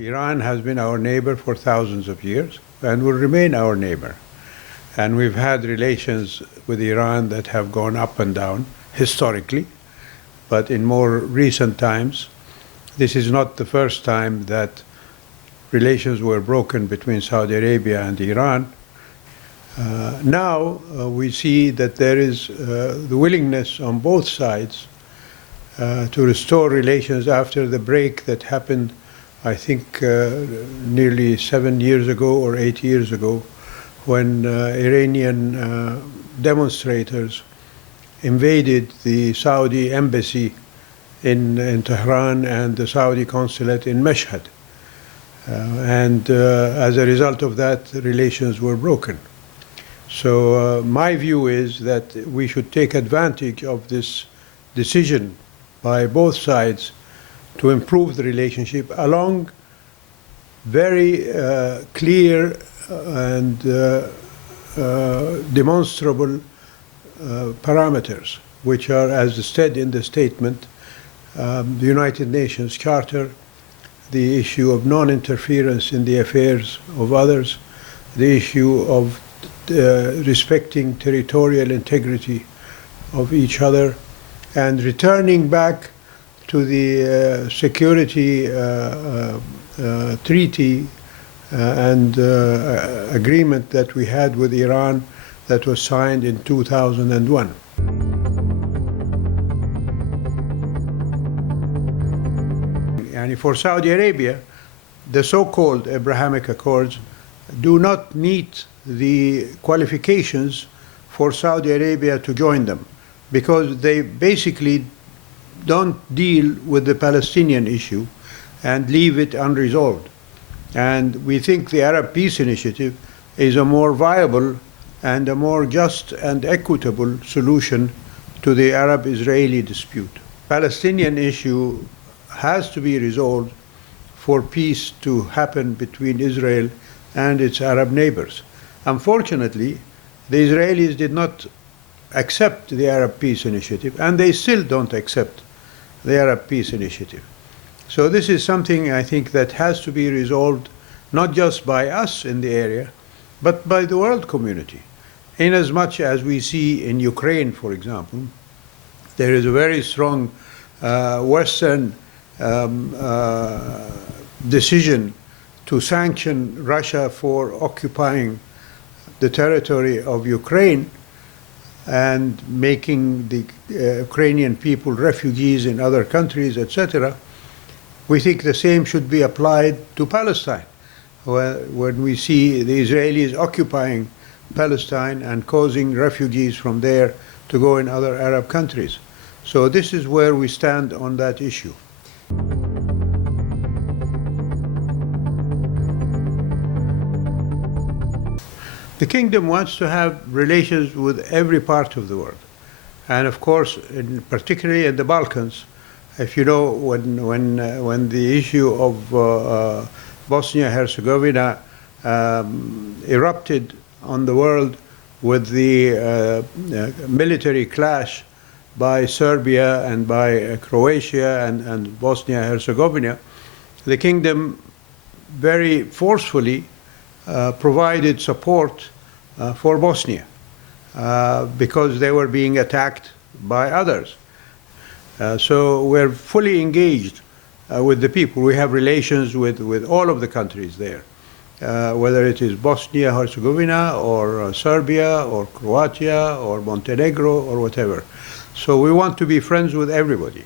Iran has been our neighbor for thousands of years and will remain our neighbor. And we've had relations with Iran that have gone up and down historically, but in more recent times, this is not the first time that relations were broken between Saudi Arabia and Iran. Now we see that there is the willingness on both sides to restore relations after the break that happened, I think, nearly 7 years ago or 8 years ago, when Iranian demonstrators invaded the Saudi embassy in Tehran and the Saudi consulate in Mashhad. And as a result of that, relations were broken. So my view is that we should take advantage of this decision by both sides to improve the relationship along very clear and demonstrable parameters, which are, as said in the statement, the United Nations Charter, the issue of non-interference in the affairs of others, the issue of respecting territorial integrity of each other, and returning back to the security treaty and agreement that we had with Iran that was signed in 2001. And for Saudi Arabia, the so-called Abrahamic Accords do not meet the qualifications for Saudi Arabia to join them, because they basically don't deal with the Palestinian issue and leave it unresolved. And we think the Arab Peace Initiative is a more viable and a more just and equitable solution to the Arab-Israeli dispute. Palestinian issue has to be resolved for peace to happen between Israel and its Arab neighbors. Unfortunately, the Israelis did not accept the Arab Peace Initiative, and they still don't accept the Arab Peace Initiative. So this is something, I think, that has to be resolved not just by us in the area, but by the world community. Inasmuch as we see in Ukraine, for example, there is a very strong Western decision to sanction Russia for occupying the territory of Ukraine and making the Ukrainian people refugees in other countries, etc. We think the same should be applied to Palestine. When we see the Israelis occupying Palestine and causing refugees from there to go in other Arab countries. So this is where we stand on that issue. The kingdom wants to have relations with every part of the world. And of course, particularly in the Balkans, if you know, when the issue of Bosnia-Herzegovina erupted on the world with the military clash by Serbia and by Croatia and Bosnia-Herzegovina, the kingdom very forcefully provided support for Bosnia because they were being attacked by others. So we're fully engaged with the people. We have relations with all of the countries there, whether it is Bosnia-Herzegovina or Serbia or Croatia or Montenegro or whatever. So we want to be friends with everybody.